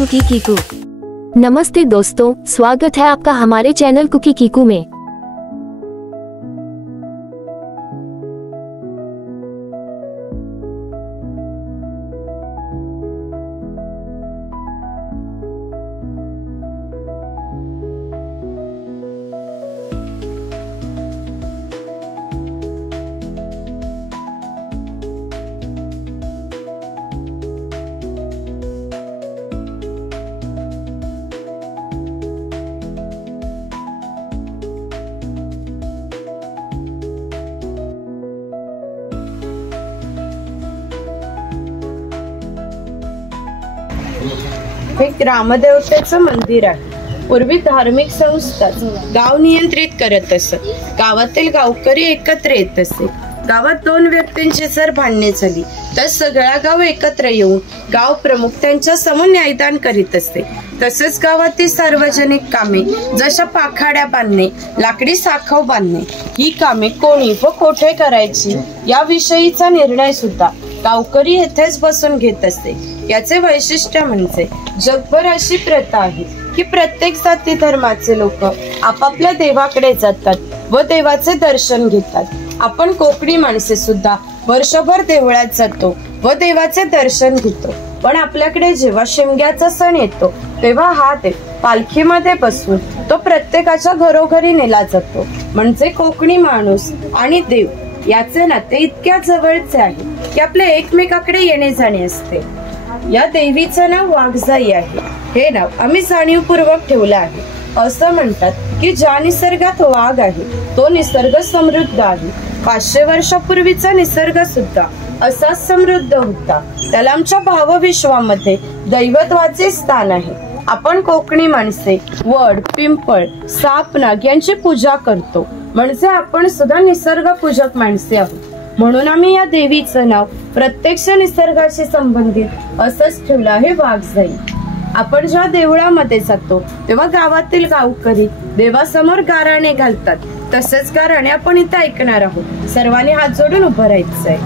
Cookie Kiku. नमस्ते दोस्तों, स्वागत है आपका हमारे चैनल कुकी कीकू में। हे ग्रामदेवतेचं मंदिर आहे। पूर्वी धार्मिक संस्था गाव नियंत्रित करत असत। गावातील गावकरी एकत्र येत असे। गावात दोन व्यक्तींची जर भांडणे झाली तर सगळा गाव एकत्र येऊन गाव प्रमुख त्यांच्या समोर न्यायदान करीत असते। तसेच गावातील सार्वजनिक कामे जशा पाखाड्या बांधणे, लाकडी साखव बांधणे ही कामे कोणी व कोठे करायची याविषयीचा निर्णय सुद्धा गावकरी येथेच बसून घेत असते। याचे वैशिष्ट्य म्हणजे जगभर अशी प्रथा आहे की प्रत्येक जाती धर्माचे लोक आपापल्या देवाकडे जातात व देवाचे दर्शन घेतात। आपण कोकणी माणसे सुद्धा वर्षभर देवळात जातो व देवाचे दर्शन घेतो। पण आपल्याकडे जेव्हा शिमग्याचा सण येतो तेव्हा हा देव पालखीमध्ये बसवून तो प्रत्येकाच्या घरोघरी नेला जातो। म्हणजे कोकणी माणूस आणि देव याचे नाते इतक्या जवळचे आहे की आपले एकमेकाकडे येणे जाणे असते। या देवीचं नाव वाघजाई आहे। हे नाव आम्ही जाणीवपूर्वक ठेवलं आहे। असं म्हणतात की ज्या निसर्गात वाघ आहे तो निसर्ग समृद्ध आहे। 500 वर्षापूर्वीचा निसर्ग सुद्धा असाच समृद्ध होता। त्याला आमच्या भावविश्वामध्ये दैवत्वाचे स्थान आहे। आपण कोकणी माणसे वड, पिंपळ, साप, नाग यांची पूजा करतो। म्हणजे आपण सुद्धा निसर्ग पूजक माणसे आहोत। म्हणून आम्ही या देवीचं नाव प्रत्यक्ष निसर्गाशी संबंधित असंच ठेवलं आहे, वाघजाई। आपण जेव्हा देवळामध्ये जातो तेव्हा गावातील गावकरी देवासमोर गाराणे घालतात। तसेच गाराणे आपण इथे ऐकणार आहोत। सर्वांनी हात जोडून उभं राहायचंय।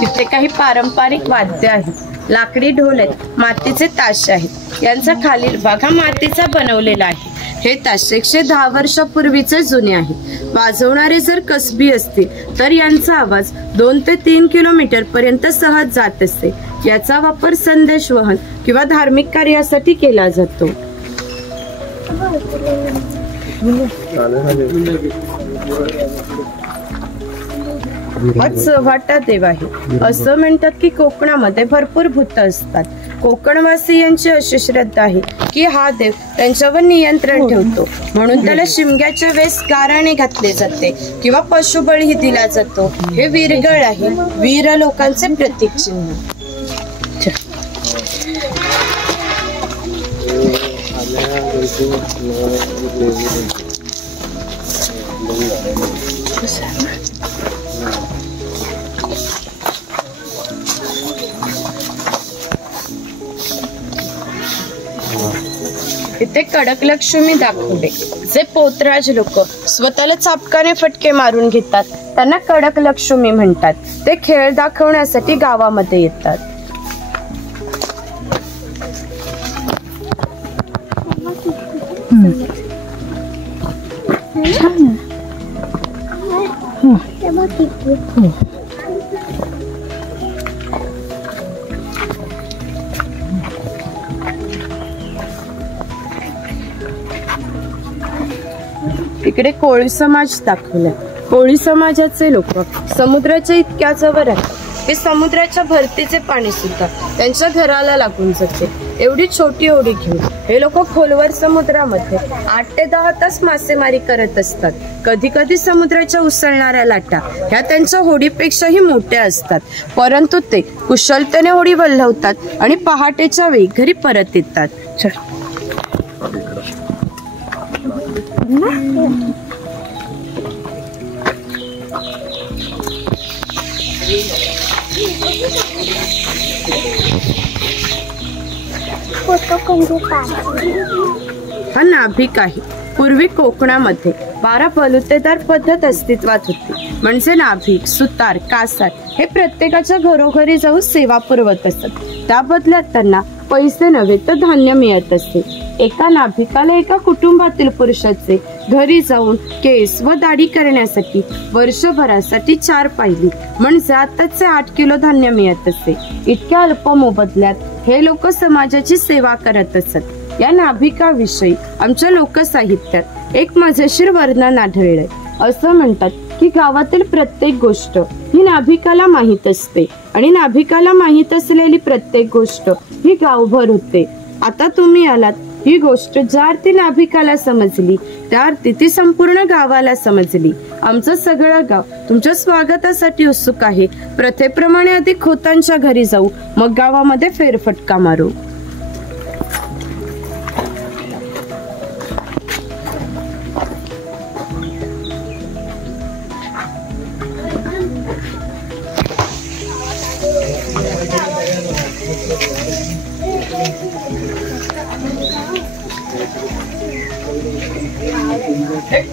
तिथे काही पारंपरिक वाद्य आहेत, लाकडी ढोल आहेत, मातीचे ताशे आहेत. यांचा खालील भाग हा मातीचा बनवलेला आहे. हे ताशे 110 वर्षापूर्वीचे जुने आहेत. वाजवणारे जर कसबी असतील तर यांचा आवाज 2 ते 3 किलोमीटर पर्यंत सहज जात असते. याचा वापर संदेश वहन किंवा धार्मिक कार्यासाठी केला जातो. हा चव्हाटा देव आहे. असं म्हणतात की कोकणामध्ये भरपूर भूत असतात. कोकणवासी यांची अशी श्रद्धा आहे की हा देव त्यांच्यावर नियंत्रण ठेवतो, म्हणून त्याला शिमग्याच्या वेळेस गाराणे घातले जाते किंवा पशुबळी दिला जातो. हे वीरगळ आहे, वीर लोकांचे प्रतीक चिन्ह. इथे कडक लक्ष्मी दाखवले. जे पोतराज लोक स्वतःला चापकाने फटके मारून घेतात त्यांना कडक लक्ष्मी म्हणतात. ते खेळ दाखवण्यासाठी गावामध्ये येतात. इकडे कोळी समाज दाखवलाय. कोळी समाजाचे लोक समुद्राच्या इतक्या जवळ आहेत की समुद्राच्या भरतीचे पाणी सुद्धा त्यांच्या घराला लागून जाते. एवढी छोटी होडी घेऊन हे लोक खोलवर समुद्रामध्ये 8 ते 10 तास मासेमारी करत असतात. कधी कधी समुद्राच्या उसळणाऱ्या लाटा ह्या त्यांच्या होडीपेक्षाही मोठ्या असतात, परंतु ते कुशलतेने होडी वल्हवतात आणि पहाटेच्या वेळी घरी परत येतात. हा नाभिक आहे. पूर्वी कोकणामध्ये 12 बलुतेदार पद्धत अस्तित्वात होती. म्हणजे नाभिक, सुतार, कासार हे प्रत्येकाच्या घरोघरी जाऊन सेवा पुरवत असत. त्या बदल्यात त्यांना पैसे नव्हे तर धान्य मिळत असते. एका नाभिकाला एका कुटुंबातील पुरुषाचे घरी जाऊन केस व दाढी करण्यासाठी वर्षभरासाठी 4 पायली म्हणजे आताचे 8 किलो धान्य मिळत असे. इतक्या अल्प मोबदल्यात हे लोक समाजाची सेवा करत असत. या नाभिकाविषयी आमच्या लोकसाहित्यात एक मजेशीर वर्णन आढळलंय. असं म्हणतात की गावातील प्रत्येक गोष्ट ही नाभिकाला माहीत असते आणि नाभिकाला माहीत असलेली प्रत्येक गोष्ट ही गावभर होते. आता तुम्ही आलात, ही गोष्ट ज्या अर्थी नाभिकाला समजली त्या अर्थी ती संपूर्ण गावाला समजली. आमचं सगळं गाव तुमच्या स्वागतासाठी उत्सुक आहे. प्रथेप्रमाणे आधी खोतांच्या घरी जाऊ, मग गावामध्ये फेरफटका मारू.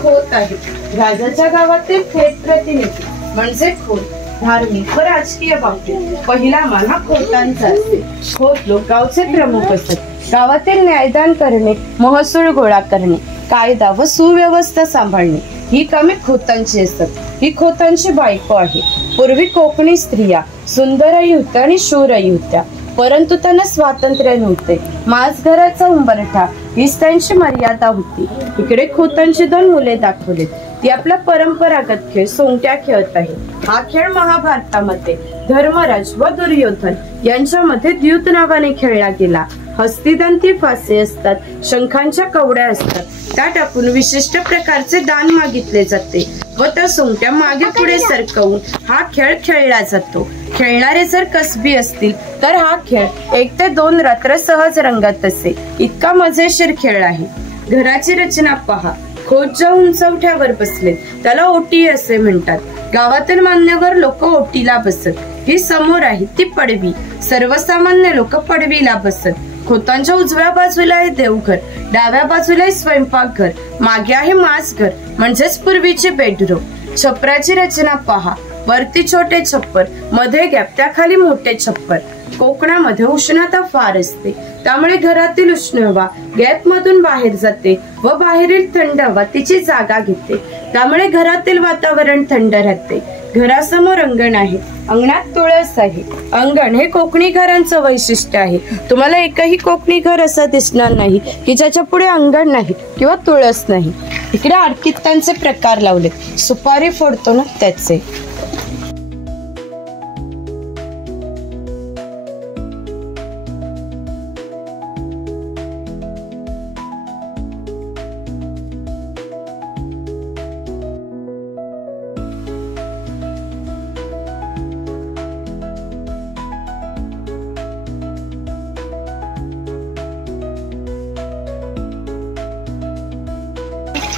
खोत आहे. राजाच्या गावातील थेट प्रतिनिधी म्हणजे खोत. धार्मिक व राजकीय बाबतीत पहिला मान हा खोतांचा असते. खोत लोक गावचे प्रमुख असतात. गावातील न्यायदान करणे, महसूल गोळा करणे, कायदा व सुव्यवस्था सांभाळणे ही कामे खोतांची असतात. ही खोतांची बायको आहे. पूर्वी कोकणी स्त्रिया सुंदरही होत्या आणि शूरही होत्या, परंतु त्यांना स्वातंत्र्य नव्हते. मासघराचा उंबरठा हीच त्यांची मर्यादा होती. इकडे खोतांची 2 मुले दाखवलीत. ती आपला परंपरागत खेळ सोंगट्या खेळत आहे. हा खेळ महाभारतामध्ये धर्मराज व दुर्योधन यांच्यामध्ये द्यूत नावाने खेळला गेला. हस्तिदंती फासे असतात, शंखांच्या कवड्या असतात. त्या टाकून विशिष्ट प्रकारचे दान मागितले जाते व त्या सोंगट्या मागे पुढे सरकवून हा खेळ खेळला जातो. खेळणारे जर कसबी असतील तर हा खेळ 1 ते 2 रात्र सहज रंगत असे. इतका मजेशीर खेळ आहे. घराची रचना पहा. खोत ज्या उंचवट्यावर बसले त्याला ओटी असे म्हणतात. गावातील मान्यवर लोक ओटीला बसत. ही समोर आहे ती पडवी. सर्वसामान्य लोक पडवीला बसत. खोतांच्या उजव्या बाजूला आहे देवघर, डाव्या बाजूला आहे स्वयंपाकघर, मागे आहे मासघर म्हणजेच पूर्वीचे बेडरूम. छपराची रचना पहा. वरती छोटे छप्पर, मध्ये गॅप, त्याखाली मोठे छप्पर. कोकणामध्ये उष्णता फार असते, त्यामुळे घरातील उष्ण हवा गॅप मधून बाहेर जाते व बाहेरील थंड हवा तिची जागा घेते, त्यामुळे घरातील वातावरण थंड राहते. घरासमोर अंगण आहे, अंगणात तुळस आहे. अंगण हे कोकणी घरांचं वैशिष्ट्य आहे. तुम्हाला एकही कोकणी घर असं दिसणार नाही की ज्याच्या पुढे अंगण नाही किंवा तुळस नाही. इकडे आडकित्त्यांचे प्रकार लावले, सुपारी फोडतो ना त्याचे.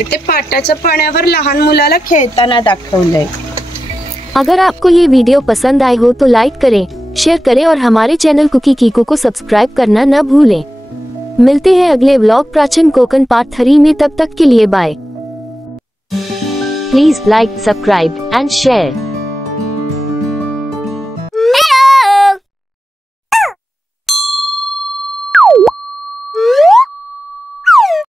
इथे पाटाच्या पाण्यावर लहान मुलाला खेळताना दाखवलंय. अगर आपको ये वीडियो पसंद आए हो तो लाइक करें, शेयर करें और हमारे चैनल कुकी कीको को सब्सक्राइब करना न भूलें. मिलते हैं अगले व्लॉग प्राचीन कोकण पार्ट 3 में. तब तक के लिए bye. Please like, subscribe and share.